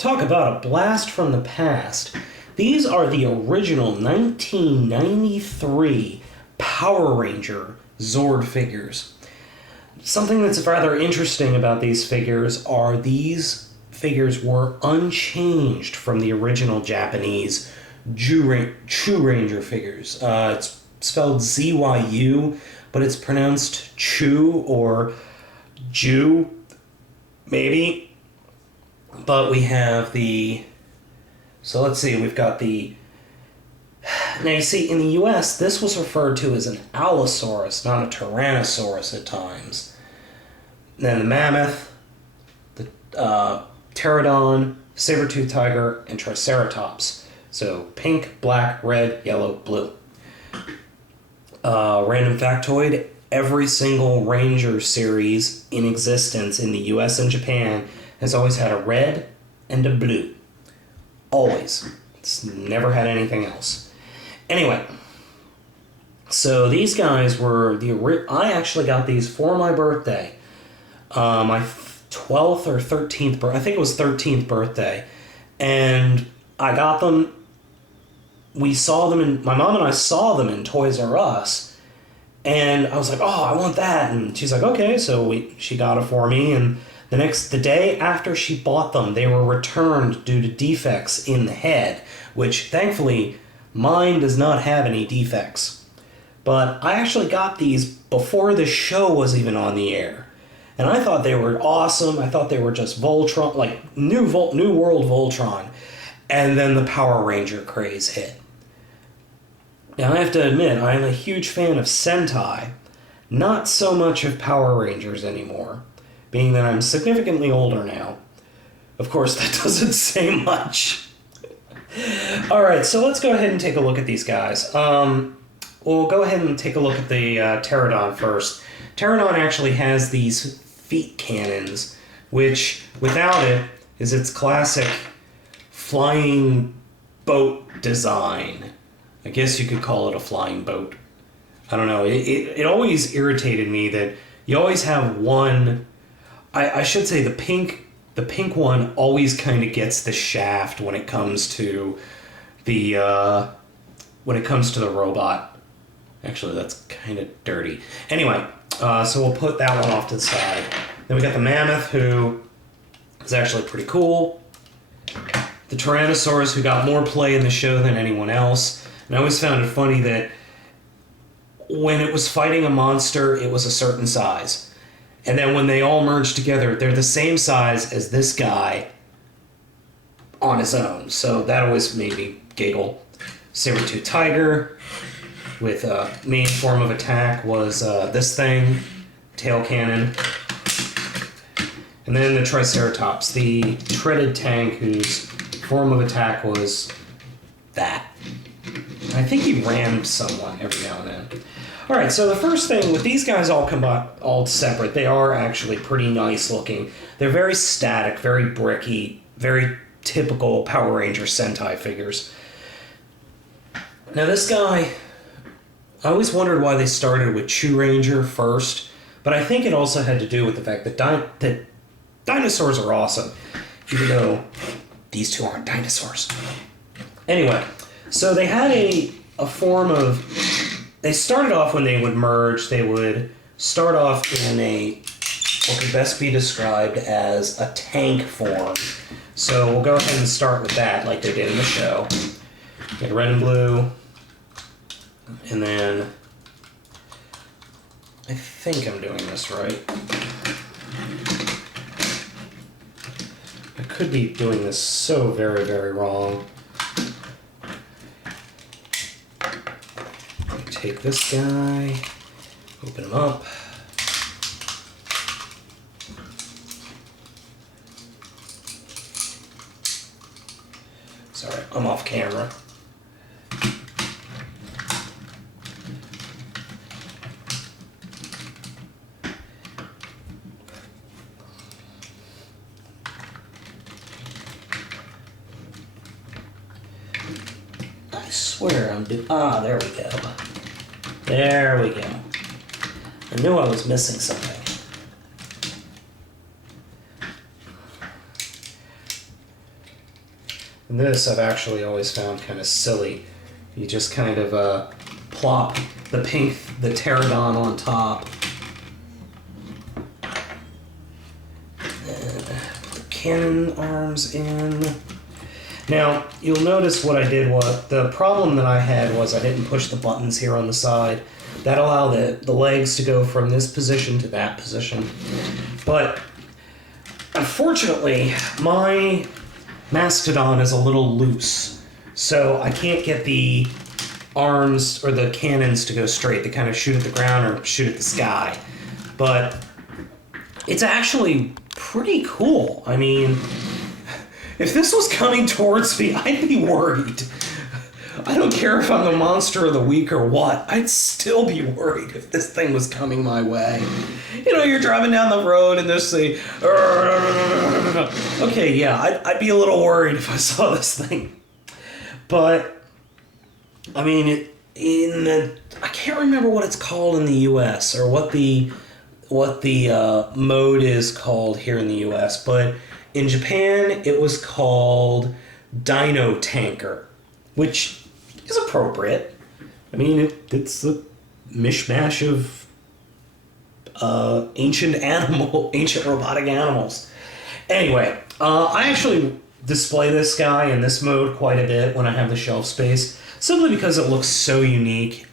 Talk about a blast from the past. These are the original 1993 Power Ranger Zord figures. Something that's rather interesting about these figures are these figures were unchanged from the original Japanese True Ranger figures. It's spelled ZYU, but it's pronounced Chu or Jew, maybe. But we have the... So let's see, we've got the... Now you see, in the US, this was referred to as an Allosaurus, not a Tyrannosaurus at times. Then the Mammoth, the Pterodon, Saber-toothed Tiger, and Triceratops. So pink, black, red, yellow, blue. Random factoid, every single Ranger series in existence in the US and Japan has always had a red and a blue. Always. It's never had anything else. Anyway, so these guys were I actually got these for my birthday. My 12th or 13th birthday. I think it was 13th birthday. And I got them. We saw them my mom and I saw them in Toys R Us. And I was like, oh, I want that. And she's like, okay. So she got it for me. And the day after she bought them, they were returned due to defects in the head, which thankfully mine does not have any defects. But I actually got these before the show was even on the air. And I thought they were awesome. I thought they were just Voltron, like New World Voltron. And then the Power Ranger craze hit. Now I have to admit, I am a huge fan of Sentai. Not so much of Power Rangers anymore, being that I'm significantly older now. Of course, that doesn't say much. Alright, so let's go ahead and take a look at these guys. We'll go ahead and take a look at the Pterodon first. Pterodon actually has these feet cannons, which, without it, is its classic flying boat design. I guess you could call it a flying boat. I don't know. It always irritated me that you always have one... I should say the pink one always kind of gets the shaft when it comes to the robot. Actually, that's kind of dirty. Anyway, so we'll put that one off to the side. Then we got the Mammoth, who is actually pretty cool. The Tyrannosaurus, who got more play in the show than anyone else. And I always found it funny that when it was fighting a monster, it was a certain size. And then when they all merge together, they're the same size as this guy on his own. So that always made me giggle. Saber-toothed Tiger, with main form of attack was this thing, tail cannon. And then the Triceratops, the treaded tank, whose form of attack was that. I think he rammed someone every now and then. Alright, so the first thing, with these guys all separate, they are actually pretty nice looking. They're very static, very bricky, very typical Power Ranger Sentai figures. Now this guy, I always wondered why they started with True Ranger first, but I think it also had to do with the fact that dinosaurs are awesome, even though these two aren't dinosaurs. Anyway, so they had a form of... They started off when they would merge, they would start off in what could best be described as a tank form. So we'll go ahead and start with that, like they did in the show. Get red and blue. And then, I think I'm doing this right. I could be doing this so very, very wrong. Take this guy, open him up. Sorry, I'm off camera. I swear I'm doing... Ah, there we go. There we go. I knew I was missing something. And this I've actually always found kind of silly. You just kind of plop the pterodon on top. And put the cannon arms in. Now, you'll notice what I did was, the problem that I had was I didn't push the buttons here on the side. That allowed the legs to go from this position to that position. But, unfortunately, my Mastodon is a little loose. So I can't get the arms or the cannons to go straight. They kind of shoot at the ground or shoot at the sky. But it's actually pretty cool. I mean, if this was coming towards me, I'd be worried. I don't care if I'm the monster of the week or what. I'd still be worried if this thing was coming my way. You know, you're driving down the road and there's the... Okay, yeah, I'd be a little worried if I saw this thing. But, I mean, I can't remember what it's called in the U.S. or what the mode is called here in the U.S., but in Japan, it was called Dino Tanker, which is appropriate. I mean, it's a mishmash of ancient robotic animals. Anyway, I actually display this guy in this mode quite a bit when I have the shelf space, simply because it looks so unique.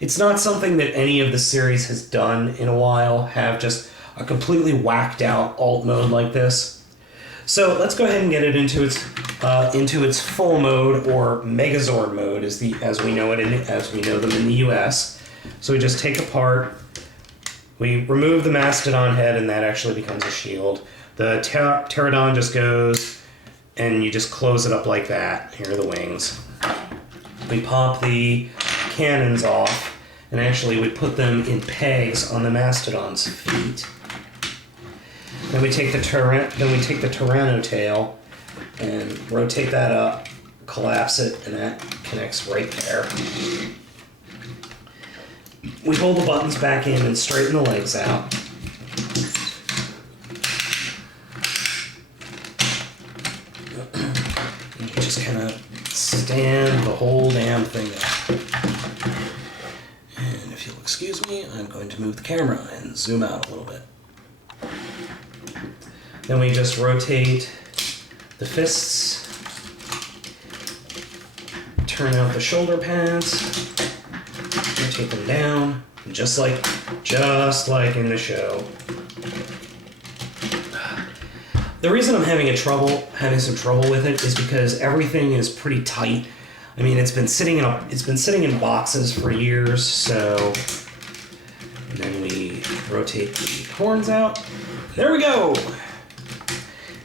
It's not something that any of the series has done in a while, have just a completely whacked out alt mode like this. So let's go ahead and get it into its full mode, or Megazord mode, as we know them in the U.S. So we just take apart, we remove the Mastodon head, and that actually becomes a shield. The Pterodon just goes, and you just close it up like that. Here are the wings. We pop the cannons off, and actually we put them in pegs on the Mastodon's feet. Then we take the Tyranno tail and rotate that up, collapse it, and that connects right there. We hold the buttons back in and straighten the legs out. And you just kind of stand the whole damn thing up. And if you'll excuse me, I'm going to move the camera and zoom out a little bit. Then we just rotate the fists, turn out the shoulder pads, rotate them down, just like in the show. The reason I'm having some trouble with it is because everything is pretty tight. I mean, it's been sitting in boxes for years, so. And then we rotate the horns out. There we go.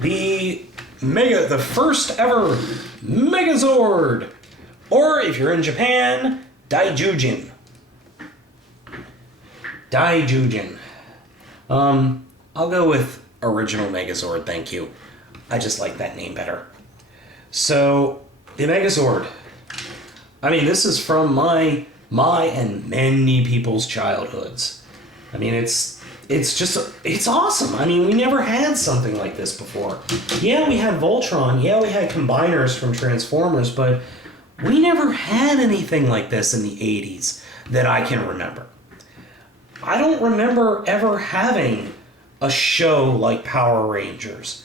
The first ever Megazord, or if you're in Japan, Daijujin. I'll go with original Megazord, thank you. I just like that name better. So, the Megazord. I mean, this is from my and many people's childhoods. I mean, it's awesome. I mean, we never had something like this before. Yeah, we had Voltron. Yeah, we had combiners from Transformers, but we never had anything like this in the 80s that I can remember. I don't remember ever having a show like Power Rangers.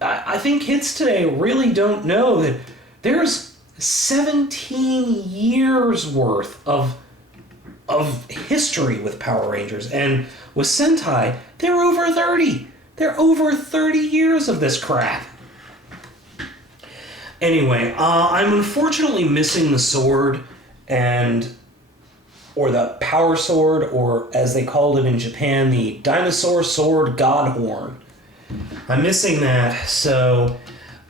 I think kids today really don't know that there's 17 years worth of history with Power Rangers, and with Sentai, they're over 30. They're over 30 years of this crap. Anyway, I'm unfortunately missing the sword, or the power sword, or as they called it in Japan, the dinosaur sword god horn. I'm missing that, so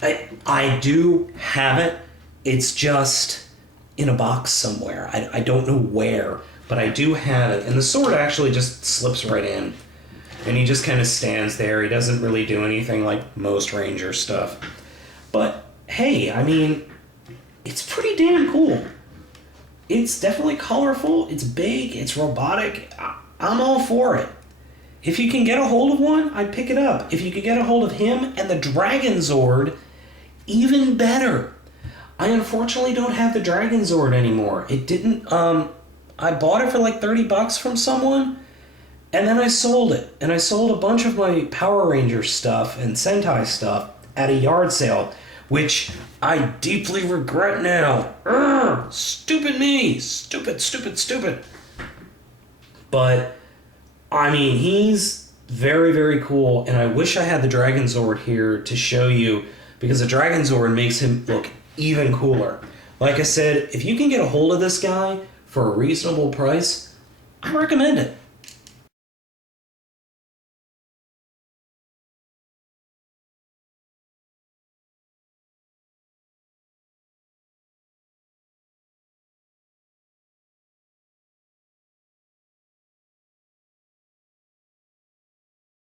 I do have it. It's just in a box somewhere. I don't know where, but I do have it. And the sword actually just slips right in. And he just kind of stands there. He doesn't really do anything like most Ranger stuff. But, hey, I mean, it's pretty damn cool. It's definitely colorful. It's big. It's robotic. I'm all for it. If you can get a hold of one, I'd pick it up. If you could get a hold of him and the Dragon Zord even better, I unfortunately don't have the Dragonzord anymore. It didn't, I bought it for like $30 from someone, and then I sold it. And I sold a bunch of my Power Ranger stuff and Sentai stuff at a yard sale, which I deeply regret now. Urgh, stupid me. Stupid, stupid, stupid. But, I mean, he's very, very cool, and I wish I had the Dragonzord here to show you, because the Dragonzord makes him look even cooler. Like I said, if you can get a hold of this guy for a reasonable price, I recommend it.